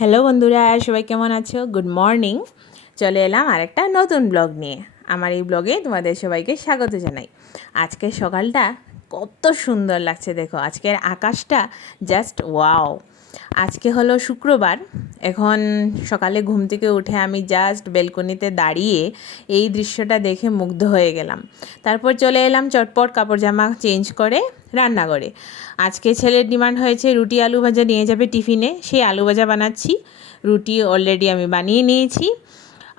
Hello বন্ধুরা, সবাই কেমন আছো? গুড মর্নিং চলে এলাম আরেকটা নতুন ব্লগ নিয়ে। আমার এই ব্লগে তোমাদের সবাইকে স্বাগত জানাই। আজকে সকালটা কত সুন্দর লাগছে, দেখো। আজকের আকাশটা জাস্ট ওয়াও আজকে হলো শুক্রবার। এখন সকালে ঘুম থেকে উঠে আমি জাস্ট বেলকনিতে দাঁড়িয়ে এই দৃশ্যটা দেখে মুগ্ধ হয়ে গেলাম। তারপর চলে এলাম চটপট কাপড় জামা চেঞ্জ করে রান্নাঘরে। আজকে ছেলের ডিমান্ড হয়েছে রুটি আলু ভাজা নিয়ে যাবে টিফিনে সেই আলু ভাজা বানাচ্ছি। রুটি অলরেডি আমি বানিয়ে নিয়েছি।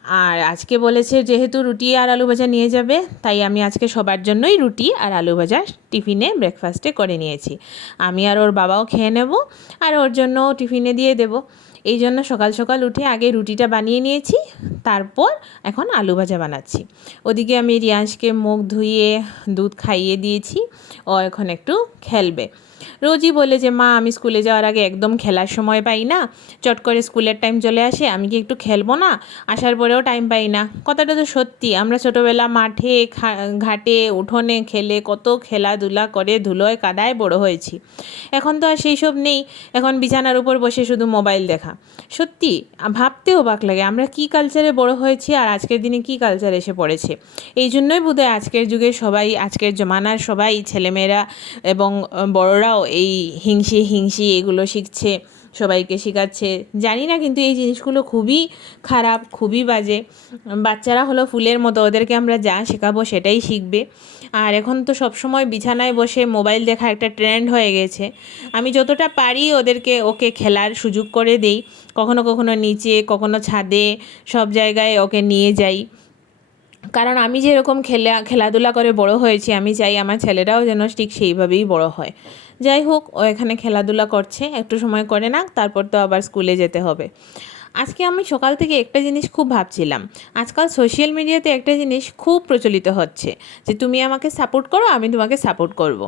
আর আজকে বলেছে যেহেতু রুটি আর আলু ভাজা নিয়ে যাবে, তাই আমি আজকে সবার জন্যই রুটি আর আলু ভাজা টিফিনে ব্রেকফাস্টে করে নিয়েছি। আমি আর ওর বাবাও খেয়ে নেব, আর ওর জন্য টিফিনে দিয়ে দেবো। এই জন্য সকাল সকাল উঠে আগে রুটিটা বানিয়ে নিয়েছি, তারপর এখন আলু ভাজা বানাচ্ছি। ওদিকে আমি রিয়াংশকে মুখ ধুইয়ে দুধ খাইয়ে দিয়েছি, ও এখন একটু খেলবে। রোজই বলে যে, মা, আমি স্কুলে যাওয়ার আগে একদম খেলার সময় পাই না। চট করে স্কুলের টাইম চলে আসে, আমি কি একটু খেলব না? আসার পরেও টাইম পাই না। কথাটা তো সত্যি, আমরা ছোটোবেলা মাঠে ঘাটে, উঠোনে খেলে কত খেলাধুলা করে ধুলোয় কাদায় বড় হয়েছি। এখন তো আর সেই সব নেই। এখন বিছানার উপর বসে শুধু মোবাইল দেখা। সত্যি, ভাবতেও বাক লাগে, আমরা কি কালচারে বড় হয়েছি আর আজকের দিনে কি কালচার এসে পড়েছে? এই জন্যই বোধহয় আজকের যুগে সবাই, আজকের জমানার সবাই ছেলেমেয়েরা এবং বড়রাও এই হিংসি হিংসি এগুলো শিখছে। সবাইকে শেখাচ্ছে। জানি না কিন্তু এই জিনিসগুলো খুবই খারাপ, খুবই বাজে। বাচ্চারা হলো ফুলের মতো, ওদেরকে আমরা যা শেখাবো সেটাই শিখবে। আর এখন তো সবসময় বিছানায় বসে মোবাইল দেখা একটা ট্রেন্ড হয়ে গেছে। আমি যতটা পারি ওদেরকে, ওকে খেলার সুযোগ করে দেই। কখনো কখনো নিচে, কখনো ছাদে, সব জায়গায় ওকে নিয়ে যাই। কারণ আমি যেরকম খেলা, খেলাধুলা করে বড় হয়েছি, আমি চাই আমার ছেলেরাও যেন ঠিক সেইভাবেই বড় হয়। যাই হোক, ও এখানে খেলাধুলা করছে, একটু সময় করে না তারপর তো আবার স্কুলে যেতে হবে। আজকে আমি সকাল থেকে একটা জিনিস খুব ভাবছিলাম। আজকাল সোশ্যাল মিডিয়াতে একটা জিনিস খুব প্রচলিত হচ্ছে, যে তুমি আমাকে সাপোর্ট করো, আমি তোমাকে সাপোর্ট করব।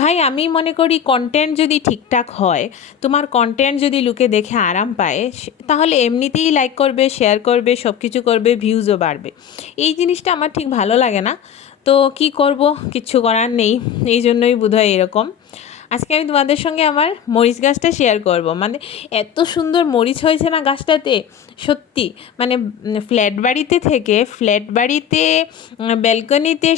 ভাই, আমি মনে করি কন্টেন্ট যদি ঠিকঠাক হয়, তোমার কন্টেন্ট যদি লুকে দেখে আরাম পায় তাহলে এমনিতেই লাইক করবে শেয়ার করবে সব কিছু করবে ভিউজও বাড়বে। এই জিনিসটা আমার ঠিক ভালো লাগে না। তো কি করব? কিচ্ছু করার নেই। এই জন্যই বোধহয় এরকম। আজকে আমি তোমাদের সঙ্গে আমার মরিচ গাছটা শেয়ার করব। মানে এত সুন্দর মরিচ হয়েছে না গাছটাতে? সত্যি মানে ফ্ল্যাট বাড়িতে থেকে ফ্ল্যাট বাড়িতে ব্যালকনিতে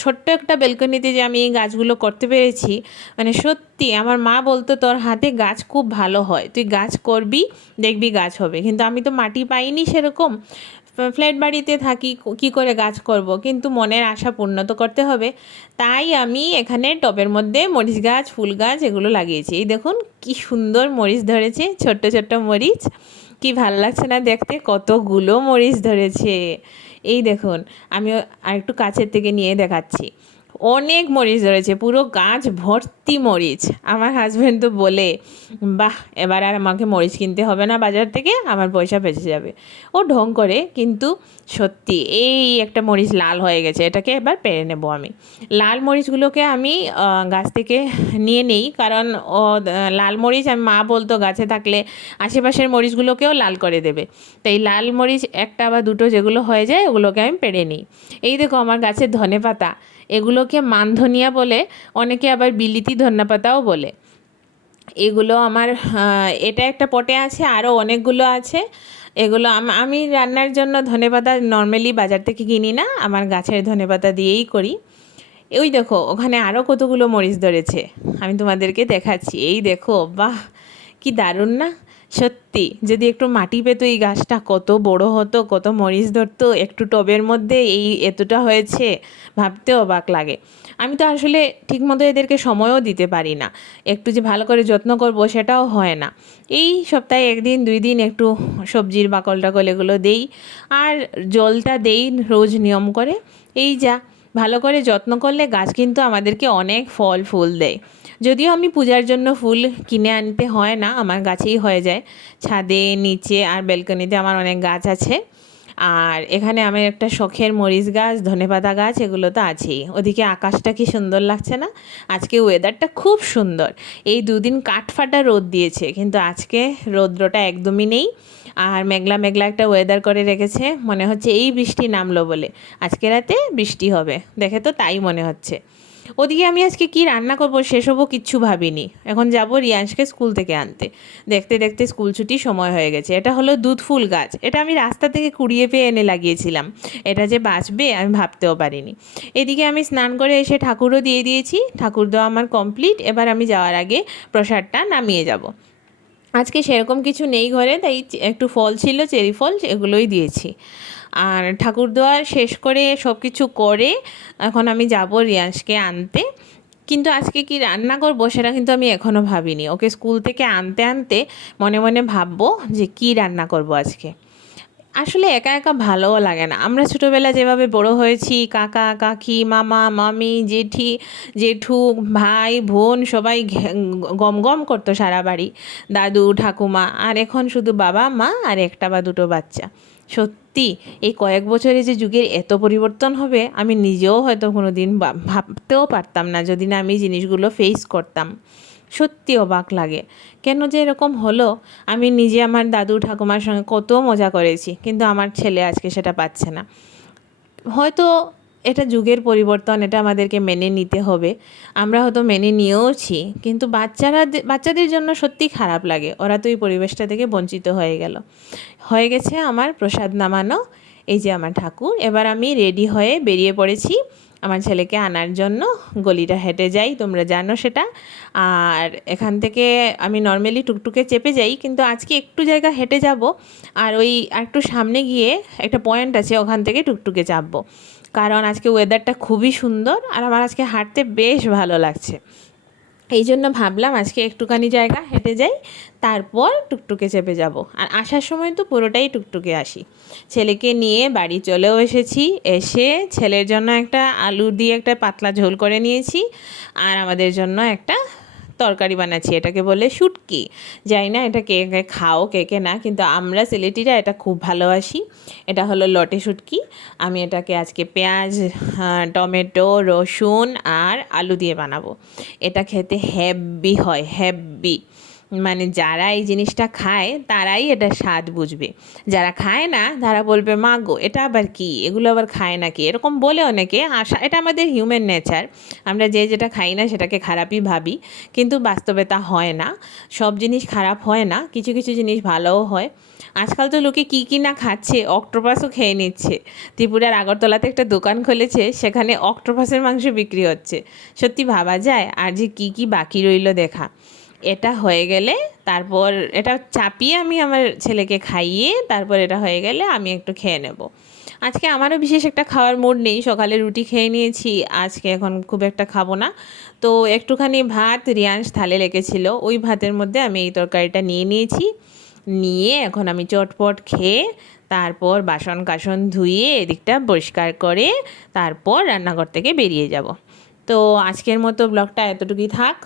ছোট্ট একটা ব্যালকনিতে যে আমি এই গাছগুলো করতে পেরেছি মানে সত্যি আমার মা বলতো, তোর হাতে গাছ খুব ভালো হয়। তুই গাছ করবি, দেখবি গাছ হবে। কিন্তু আমি তো মাটি পাইনি সেরকম। ফ্ল্যাট বাড়িতে থাকি, কি করে গাছ করব? কিন্তু মনের আশা পূর্ণ তো করতে হবে। তাই আমি এখানে টবের মধ্যে মরিচ গাছ, ফুল গাছ এগুলো লাগিয়েছি। এই দেখুন, কি সুন্দর মরিচ ধরেছে, ছোট্ট ছোট্ট মরিচ। কি ভালো লাগছে না দেখতে? কতগুলো মরিচ ধরেছে। এই দেখুন আমি আর একটু কাছের থেকে নিয়ে দেখাচ্ছি। অনেক মরিচ ধরেছে, পুরো গাছ ভর্তি মরিচ। আমার হাজব্যান্ড তো বলে, বাহ, এবার আর আমাকে মরিচ কিনতে হবে না বাজার থেকে, আমার পয়সা বেঁচে যাবে। ও ঢং করে, কিন্তু সত্যি এই একটা মরিচ লাল হয়ে গেছে, এটাকে এবার পেরে নেব আমি। লাল মরিচগুলোকে আমি গাছ থেকে নিয়ে নেই, কারণ ও লাল মরিচ, আমি মা বলতো গাছে থাকলে আশেপাশের মরিচগুলোকেও লাল করে দেবে। তাই লাল মরিচ একটা বা দুটো যেগুলো হয়ে যায়, ওগুলোকে আমি পেরে নিই। এই দেখো আমার গাছের ধনে পাতা এগুলোকে মানধনিয়া বলে, অনেকে আবার বিলিতি ধন্যাপাতাও বলে। এগুলো আমার এটা একটা পটে আছে আরও অনেকগুলো আছে। এগুলো আমি রান্নার জন্য ধনেপাতা নর্মালি বাজার থেকে কিনি না, আমার গাছের ধনেপাতা দিয়েই করি। ওই দেখো, ওখানে আরও কতগুলো মরিচ ধরেছে, আমি তোমাদেরকে দেখাচ্ছি। এই দেখো, বাহ, কি দারুণ না? সত্যি। যদি একটু মাটি পেতো এই গাছটা, কত বড় হতো, কত মরিচ ধরতো, একটু টবের মধ্যে এই এতটা হয়েছে ভাবতে অবাক লাগে। আমি তো আসলে ঠিকমতো এদেরকে সময়ও দিতে পারি না। একটু যে ভালো করে যত্ন করব সেটাও হয় না। এই সপ্তাহে একদিন, দুই দিন একটু সবজির বাকল টাকল এগুলো দেই, আর জলটা দেই রোজ নিয়ম করে। এই যা, ভালো করে যত্ন করলে গাছ কিন্তু আমাদেরকে অনেক ফল, ফুল দেয়। যদিও আমি পূজার জন্য ফুল কিনে আনতে হয় না, আমার গাছেই হয়ে যায়। ছাদে, নিচে আর ব্যালকনিতে আমার অনেক গাছ আছে। আর এখানে আমার একটা শখের মরিচ গাছ ধনেপাতা গাছ, এগুলো তো আছেই। ওদিকে আকাশটা কি সুন্দর লাগছে না? আজকে ওয়েদারটা খুব সুন্দর। এই দুদিন কাঠফাটা রোদ দিয়েছে, কিন্তু আজকে রৌদ্রটা একদমই নেই। আর মেঘলা মেঘলা একটা ওয়েদার করে রেখেছে, মনে হচ্ছে এই বৃষ্টি নামলো বলে। আজকে রাতে বৃষ্টি হবে, দেখে তো তাই মনে হচ্ছে। ওদিকে আমি আজকে কি রান্না করব সেসবও কিচ্ছু ভাবিনি। এখন যাব রিয়াংশকে স্কুল থেকে আনতে। দেখতে দেখতে স্কুল ছুটি সময় হয়ে গেছে। এটা হলো দুধ ফুল গাছ। এটা আমি রাস্তা থেকে কুড়িয়ে পেয়ে এনে লাগিয়েছিলাম। এটা যে বাঁচবে আমি ভাবতেও পারিনি। এদিকে আমি স্নান করে এসে ঠাকুরও দিয়ে দিয়েছি। ঠাকুর দেওয়া আমার কমপ্লিট এবার আমি যাওয়ার আগে প্রসাদটা নামিয়ে যাব। আজকে সেরকম কিছু নেই ঘরে, তাই একটু ফল ছিল, চেরি ফল, এগুলোই দিয়েছি। আর ঠাকুর দোয়া শেষ করে সব কিছু করে এখন আমি যাব রিয়াসকে আনতে। কিন্তু আজকে কি রান্না করব সেটা কিন্তু আমি এখনও ভাবিনি। ওকে স্কুল থেকে আনতে আনতে মনে মনে ভাববো যে কি রান্না করব আজকে। আসলে একা একা ভালোও লাগে না। আমরা ছোটোবেলা যেভাবে বড় হয়েছি, কাকা, কাকি, মামা, মামি, জেঠি, জেঠু, ভাই, বোন সবাই গম গম করতো সারা বাড়ি। দাদু, ঠাকুমা আর এখন শুধু বাবা, মা আর একটা বা দুটো বাচ্চা। সত্যি, এই কয়েক বছরে যে যুগের এত পরিবর্তন হবে, আমি নিজেও হয়তো কোনো দিন ভাবতেও পারতাম না, যদি না আমি জিনিসগুলো ফেস করতাম। সত্যি অবাক লাগে। কেন যে এরকম হলো? আমি নিজে আমার দাদু ঠাকুমার সঙ্গে কত মজা করেছি, কিন্তু আমার ছেলে আজকে সেটা পাচ্ছে না। হয়তো এটা যুগের পরিবর্তন, এটা আমাদেরকে মেনে নিতে হবে। আমরা হয়তো মেনে নিয়েওছি, কিন্তু বাচ্চারা বাচ্চাদের জন্য সত্যি খারাপ লাগে। ওরা তো এই পরিবেশটা থেকে বঞ্চিত হয়ে গেল। হয়ে গেছে আমার প্রসাদ নামানো, এই যে আমার ঠাকুর। এবার আমি রেডি হয়ে বেরিয়ে পড়েছি আমার ছেলেকে আনার জন্য গলিটা হেঁটে যাই, তোমরা জানো সেটা। আর এখান থেকে আমি নর্মালি টুকটুকে চেপে যাই, কিন্তু আজকে একটু জায়গা হেঁটে যাব। আর ওই একটু সামনে গিয়ে একটা পয়েন্ট আছে, ওখান থেকে টুকটুকে চাপবো। কারণ আজকে ওয়েদারটা খুবই সুন্দর, আর আমার আজকে হাঁটতে বেশ ভালো লাগছে। এই জন্য ভাবলাম আজকে একটুখানি জায়গা হেঁটে যাই, তারপর টুকটুকে চেপে যাব। আর আসার সময় তো পুরোটাই টুকটুকে আসি। ছেলেকে নিয়ে বাড়ি চলেও এসেছি, এসে ছেলের জন্য একটা আলু দিয়ে একটা পাতলা ঝোল করে নিয়েছি, আর আমাদের জন্য একটা তরকারি বানাচ্ছি, এটাকে বলে শুটকি। যাই না এটা কে কে খাও, কে কে না, কিন্তু আমরা সিলেটিরা এটা খুব ভালোবাসি। এটা হলো লটে শুটকি। আমি এটাকে আজকে পেঁয়াজ টমেটো, রসুন আর আলু দিয়ে বানাবো। এটা খেতে হ্যাব্বি হয় হ্যাব্বি মানে যারা এই জিনিসটা খায়, তারাই এটা স্বাদ বুঝবে। যারা খায় না, তারা বলবে, মা গো, এটা আবার কি? এগুলো আবার খায় না কি এরকম বলে অনেকে আশা এটা আমাদের হিউম্যান নেচার আমরা যে যেটা খাই না, সেটাকে খারাপই ভাবি। কিন্তু বাস্তবে তা হয় না। সব জিনিস খারাপ হয় না, কিছু কিছু জিনিস ভালোও হয়। আজকাল তো লোকে কী কী না খাচ্ছে অক্টোপাসও খেয়ে নিচ্ছে। ত্রিপুরার আগরতলাতে একটা দোকান খুলেছে, সেখানে অক্টোপাসের মাংস বিক্রি হচ্ছে। সত্যি ভাবা যায়? আর যে কী কী বাকি রইল দেখা। এটা হয়ে গেলে তারপর এটা চাপিয়ে আমি আমার ছেলেকে খাইয়ে তারপর এটা হয়ে গেলে আমি একটু খেয়ে নেব। আজকে আমারও বিশেষ একটা খাওয়ার মুড নেই, সকালে রুটি খেয়ে নিয়েছি, আজকে এখন খুব একটা খাব না। তো একটুখানি ভাত রিয়াংশ থালে লেগেছিল, ওই ভাতের মধ্যে আমি এই তরকারিটা নিয়ে নিয়েছি। নিয়ে এখন আমি চটপট খেয়ে তারপর বাসন কাসন ধুয়ে এদিকটা পরিষ্কার করে তারপর রান্নাঘর থেকে বেরিয়ে যাব। তো আজকের মতো ব্লগটা এতটুকুই থাক।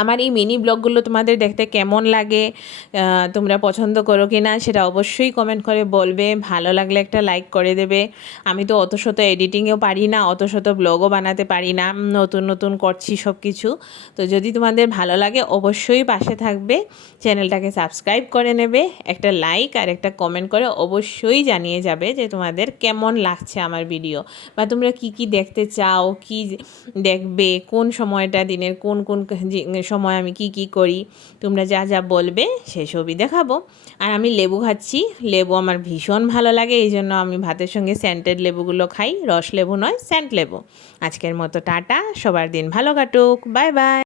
আমার এই মিনি ব্লগগুলো তোমাদের দেখতে কেমন লাগে তোমরা পছন্দ করো কি না সেটা অবশ্যই কমেন্ট করে বলবে। ভালো লাগলে একটা লাইক করে দেবে। আমি তো অত শত এডিটিংও পারি না, অত শত ব্লগও বানাতে পারি না নতুন নতুন করছি সব কিছু তো যদি তোমাদের ভালো লাগে অবশ্যই পাশে থাকবে চ্যানেলটাকে সাবস্ক্রাইব করে নেবে, একটা লাইক আর একটা কমেন্ট করে অবশ্যই জানিয়ে যাবে যে তোমাদের কেমন লাগছে আমার ভিডিও বা তোমরা কি কি দেখতে চাও, কি দেখবে, কোন সময়টা, দিনের কোন কোন সময় আমি কি কি করি, তোমরা যা যা বলবে সেসবই দেখাবো। আর আমি লেবু খাচ্ছি, লেবু আমার ভীষণ ভালো লাগে, এই জন্য আমি ভাতের সঙ্গে স্যান্টেড লেবুগুলো খাই, রস লেবু নয়, স্যান্ট লেবু। আজকের মতো টাটা, সবার দিন ভালো কাটুক, বাই বাই।